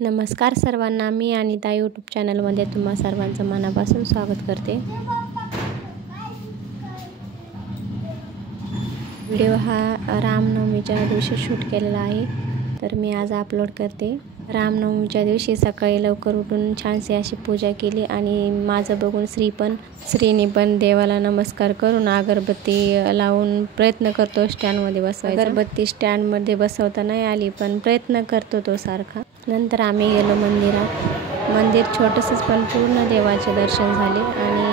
नमस्कार सर्वांना, मी अनिता यूट्यूब चॅनलमध्ये तुम्हा सर्वांचं मनापासून स्वागत करते। व्हिडिओ हा रामनवमीच्या दिवशी शूट केलेला आहे, तर मी आज अपलोड करते। रामनवमीच्या दिवशी सकाळी लवकर उठून छानशी अशी पूजा केली आणि माझं बघून श्रीने पण देवाला नमस्कार करून अगरबत्ती लावून प्रयत्न करतो स्टँडमध्ये बसवायचा। अगरबत्ती स्टँडमध्ये बसवता नाही आली, पण प्रयत्न करतो तो सारखा। नंतर आम्ही गेलो मंदिरात। मंदिर छोटंसंच पण पूर्ण देवाचे दर्शन झाले आणि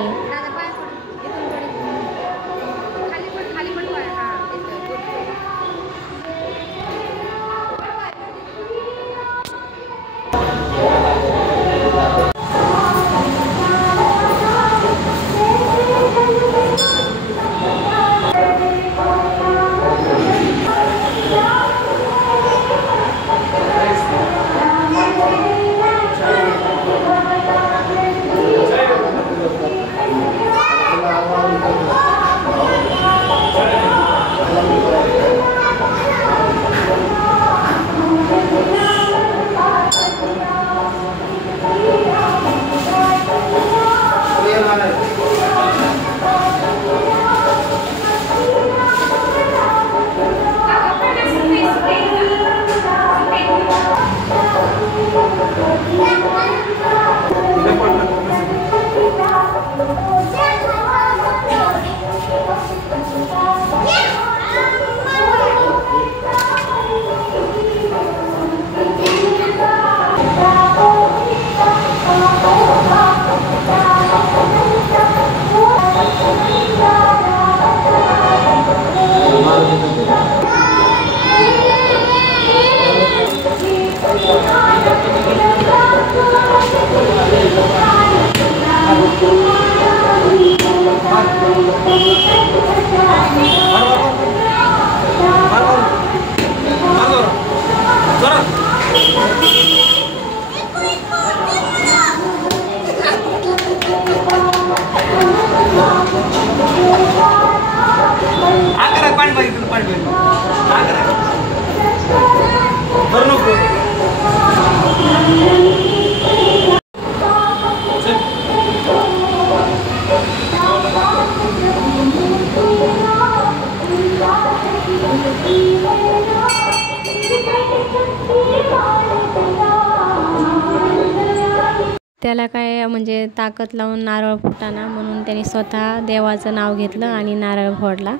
त्याला काय म्हणजे ताकद लावून नारळ फुटाना म्हणून त्यांनी स्वतः देवाचं नाव घेतलं आणि नारळ फोडला।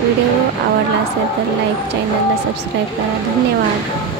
व्हिडिओ आवडला असेल तर लाईक, चॅनलला सबस्क्राईब करा। धन्यवाद।